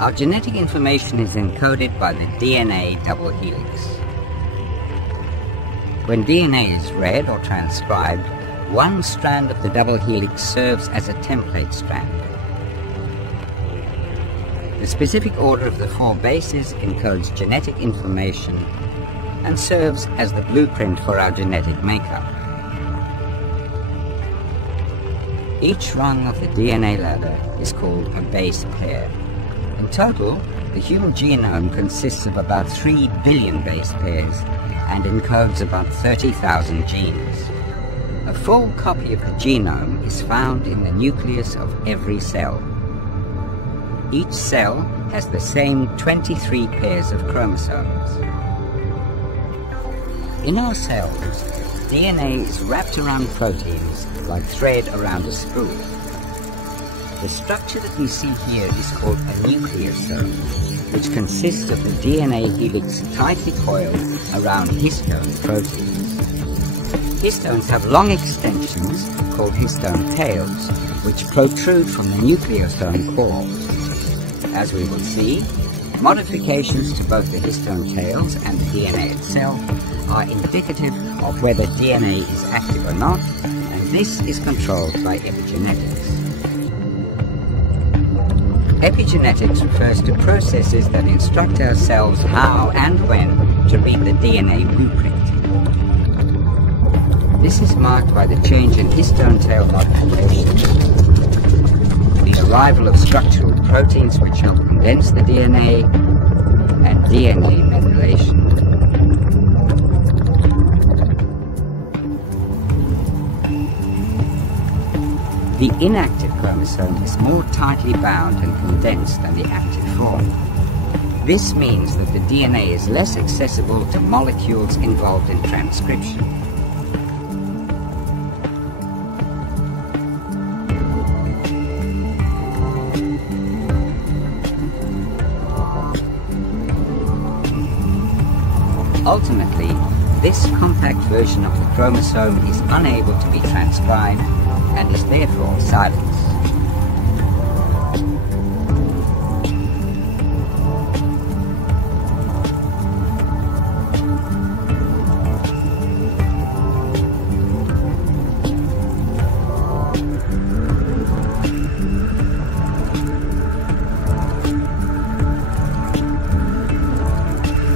Our genetic information is encoded by the DNA double helix. When DNA is read or transcribed, one strand of the double helix serves as a template strand. The specific order of the 4 bases encodes genetic information and serves as the blueprint for our genetic makeup. Each rung of the DNA ladder is called a base pair. In total, the human genome consists of about 3 billion base pairs and encodes about 30,000 genes. A full copy of the genome is found in the nucleus of every cell. Each cell has the same 23 pairs of chromosomes. In our cells, DNA is wrapped around proteins like thread around a spool. The structure that we see here is called a nucleosome, which consists of the DNA helix tightly coiled around histone proteins. Histones have long extensions called histone tails, which protrude from the nucleosome core. As we will see, modifications to both the histone tails and the DNA itself are indicative of whether DNA is active or not, and this is controlled by epigenetics. Epigenetics refers to processes that instruct our cells how and when to read the DNA blueprint. This is marked by the change in histone tail modification, the arrival of structural proteins which help condense the DNA, and DNA methylation. The inactive chromosome is more tightly bound and condensed than the active form. This means that the DNA is less accessible to molecules involved in transcription. Ultimately, this compact version of the chromosome is unable to be transcribed and is therefore silenced.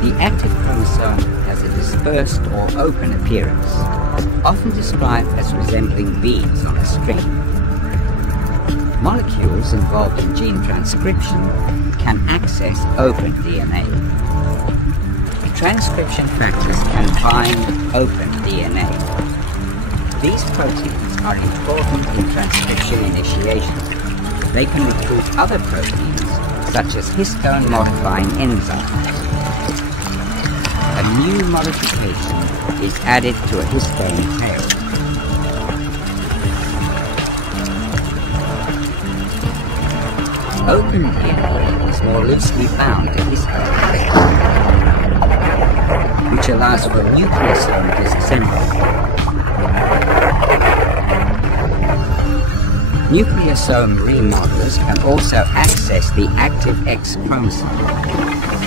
The active chromosome has a dispersed or open appearance, often described as resembling beads on a string. Molecules involved in gene transcription can access open DNA. Transcription factors can bind open DNA. These proteins are important in transcription initiation. They can recruit other proteins, such as histone-modifying enzymes. A new modification is added to a histone tail. Open DNA is more loosely bound to histone tails, which allows for nucleosome disassembly. Nucleosome remodelers can also access the active X chromosome.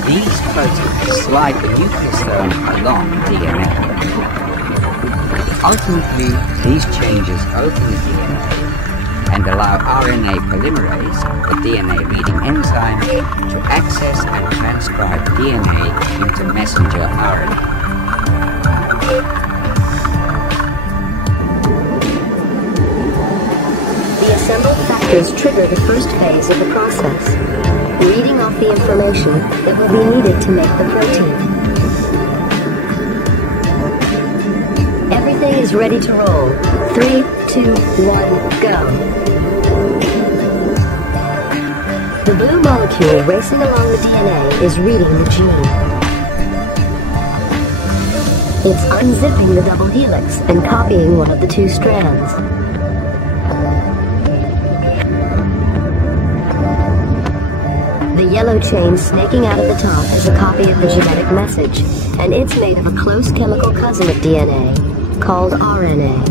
These proteins slide the nucleosome along DNA. Ultimately, these changes open the DNA and allow RNA polymerase, the DNA reading enzyme, to access and transcribe DNA into messenger RNA. The assembled factors trigger the first phase of the process, reading off the information that will be needed to make the protein. Everything is ready to roll. 3, 2, 1, go. The blue molecule racing along the DNA is reading the gene. It's unzipping the double helix and copying one of the 2 strands. The yellow chain snaking out of the top is a copy of the genetic message, and it's made of a close chemical cousin of DNA, called RNA.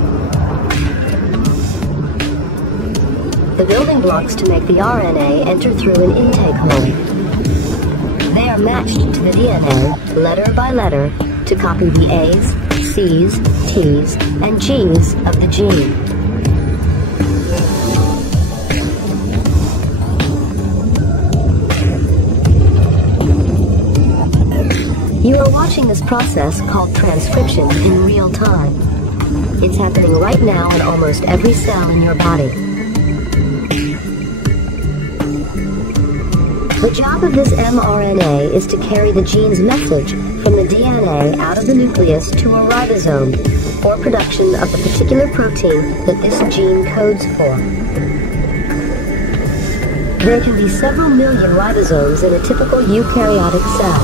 The building blocks to make the RNA enter through an intake hole. They are matched to the DNA, letter by letter, to copy the A's, C's, T's, and G's of the gene. You are watching this process called transcription in real time. It's happening right now in almost every cell in your body. The job of this mRNA is to carry the gene's message from the DNA out of the nucleus to a ribosome for production of the particular protein that this gene codes for. There can be several million ribosomes in a typical eukaryotic cell.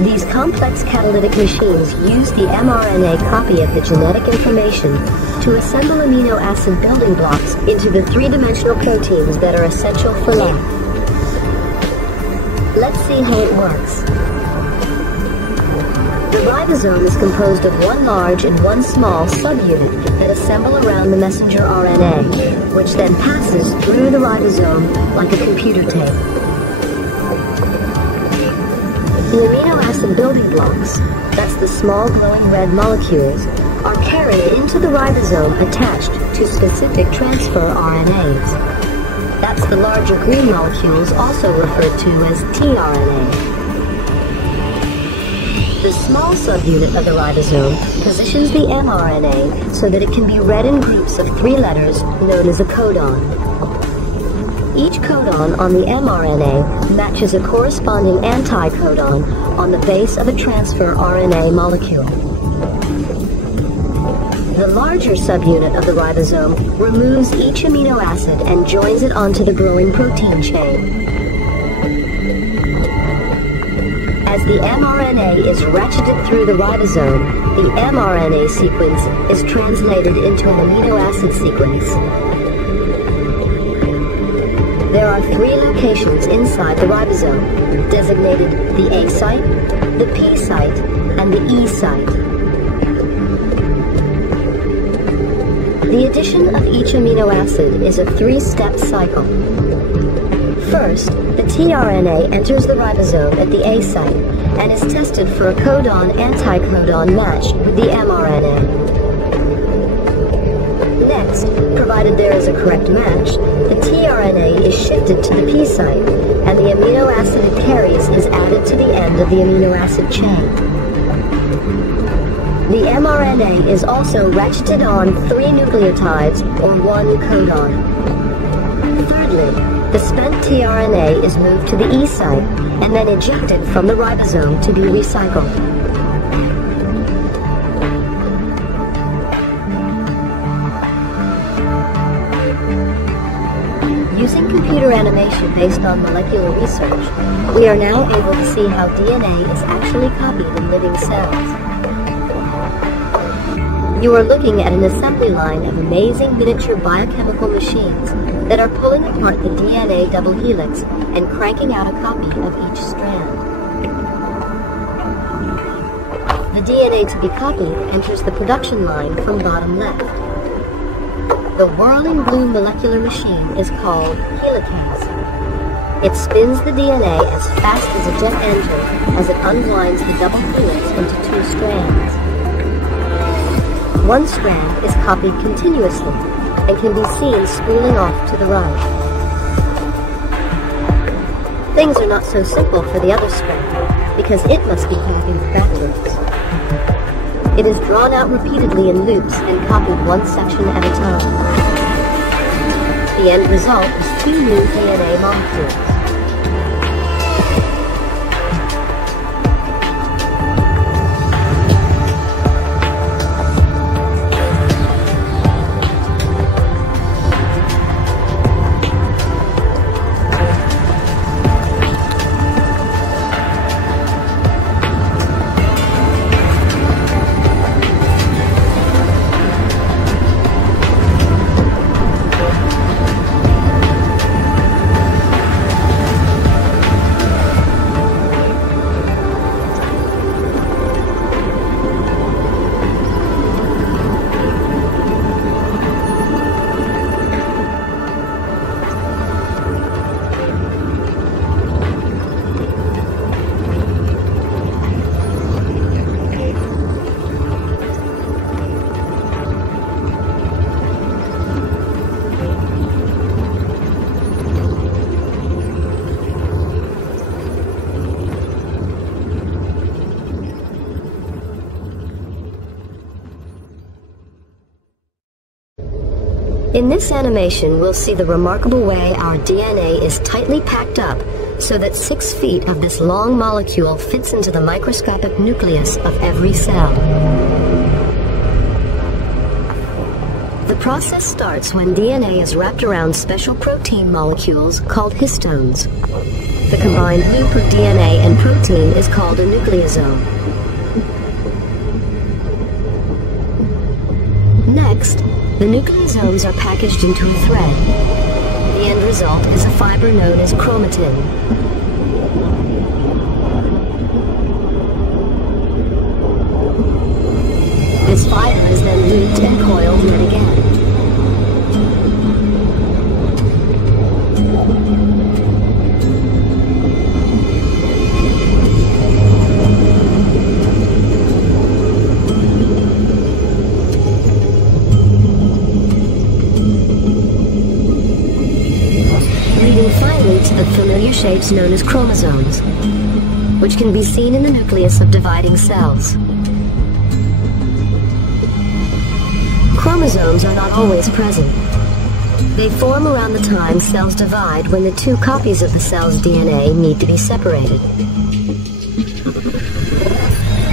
These complex catalytic machines use the mRNA copy of the genetic information to assemble amino acid building blocks into the three-dimensional proteins that are essential for life. Let's see how it works. The ribosome is composed of one large and one small subunit that assemble around the messenger RNA, which then passes through the ribosome like a computer tape. The amino acid building blocks, that's the small glowing red molecules, are carried into the ribosome attached to specific transfer RNAs. That's the larger green molecules, also referred to as tRNA. The small subunit of the ribosome positions the mRNA so that it can be read in groups of 3 letters known as a codon. Each codon on the mRNA matches a corresponding anticodon on the base of a transfer RNA molecule. The larger subunit of the ribosome removes each amino acid and joins it onto the growing protein chain. As the mRNA is ratcheted through the ribosome, the mRNA sequence is translated into an amino acid sequence. There are 3 locations inside the ribosome, designated the A site, the P site, and the E site. The addition of each amino acid is a 3-step cycle. First, the tRNA enters the ribosome at the A site and is tested for a codon-anticodon match with the mRNA. Next, provided there is a correct match, the tRNA is shifted to the P site, and the amino acid it carries is added to the end of the amino acid chain. The mRNA is also ratcheted on 3 nucleotides or 1 codon. Thirdly, the spent tRNA is moved to the E site and then ejected from the ribosome to be recycled. Using computer animation based on molecular research, we are now able to see how DNA is actually copied in living cells. You are looking at an assembly line of amazing miniature biochemical machines that are pulling apart the DNA double helix and cranking out a copy of each strand. The DNA to be copied enters the production line from bottom left. The whirling blue molecular machine is called helicase. It spins the DNA as fast as a jet engine as it unwinds the double helix into 2 strands. One strand is copied continuously and can be seen spooling off to the right. Things are not so simple for the other strand because it must be copied backwards. It is drawn out repeatedly in loops and copied one section at a time. The end result is 2 new DNA molecules. In this animation, we'll see the remarkable way our DNA is tightly packed up so that 6 feet of this long molecule fits into the microscopic nucleus of every cell. The process starts when DNA is wrapped around special protein molecules called histones. The combined loop of DNA and protein is called a nucleosome. Next, the nucleosomes are packaged into a thread. The end result is a fiber known as chromatin. This fiber is then looped and coiled yet again. Leading finally to the familiar shapes known as chromosomes, which can be seen in the nucleus of dividing cells. Chromosomes are not always present. They form around the time cells divide when the 2 copies of the cell's DNA need to be separated.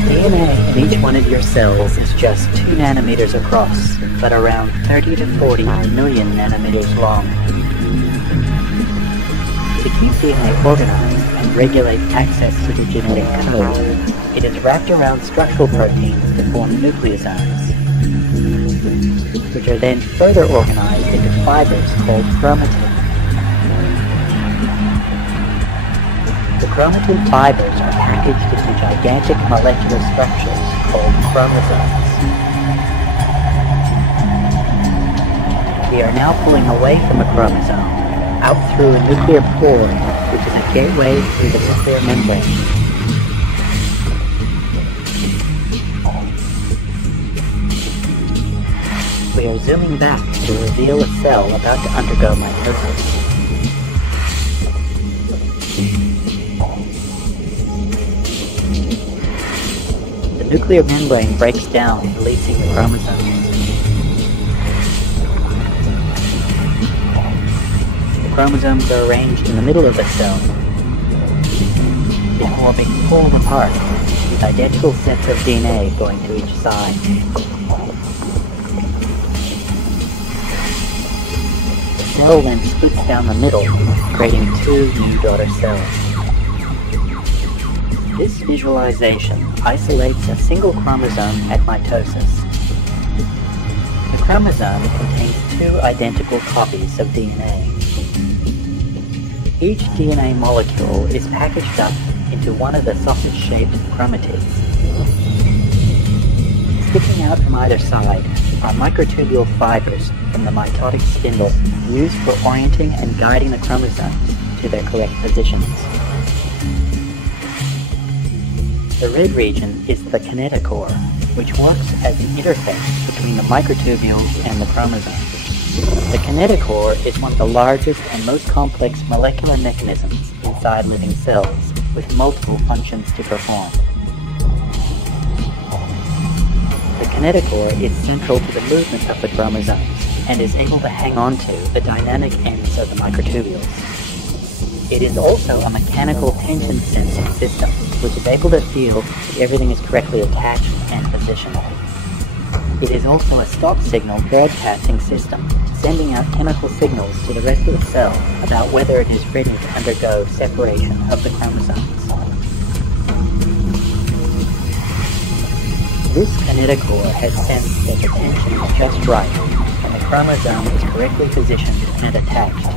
DNA in each one of your cells is just 2 nanometers across, but around 30 to 40 million nanometers long. To keep DNA organized and regulate access to the genetic code, it is wrapped around structural proteins to form nucleosomes, which are then further organized into fibers called chromatin. The chromatin fibers are packaged into gigantic molecular structures called chromosomes. We are now pulling away from a chromosome, out through a nuclear pore, which is a gateway through the nuclear membrane. We are zooming back to reveal a cell about to undergo mitosis. The nuclear membrane breaks down, releasing the chromosomes. The chromosomes are arranged in the middle of the cell, before being pulled apart, with identical sets of DNA going to each side. The cell then splits down the middle, creating 2 new daughter cells. This visualization isolates a single chromosome at mitosis. The chromosome contains 2 identical copies of DNA. Each DNA molecule is packaged up into one of the sausage-shaped chromatids. Sticking out from either side are microtubule fibers from the mitotic spindle used for orienting and guiding the chromosomes to their correct positions. The red region is the kinetochore, which works as the interface between the microtubules and the chromosomes. The kinetochore is one of the largest and most complex molecular mechanisms inside living cells, with multiple functions to perform. The kinetochore is central to the movement of the chromosomes and is able to hang on to the dynamic ends of the microtubules. It is also a mechanical tension sensing system, which is able to feel that everything is correctly attached and positioned. It is also a stop signal broadcasting system, sending out chemical signals to the rest of the cell about whether it is ready to undergo separation of the chromosomes. This kinetochore has sensed that the tension is just right, and the chromosome is correctly positioned and attached.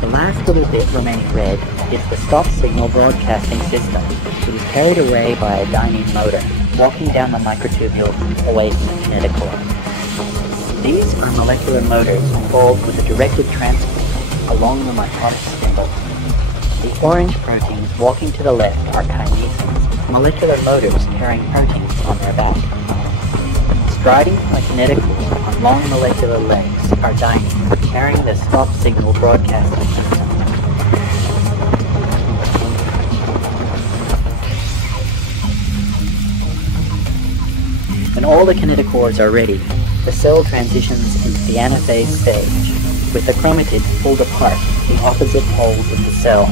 The last little bit remaining red is the stop signal broadcasting system, which is carried away by a dynein motor, walking down the microtubule away from the kinetochore. These are molecular motors involved with a directed transport along the mitotic spindle. The orange proteins walking to the left are kinesins, molecular motors carrying proteins on their back. Striding from the kinetochore on long molecular legs are dyneins, carrying the stop signal broadcasting system. The When all the kinetochores are ready, the cell transitions into the anaphase stage, with the chromatids pulled apart the opposite poles of the cell.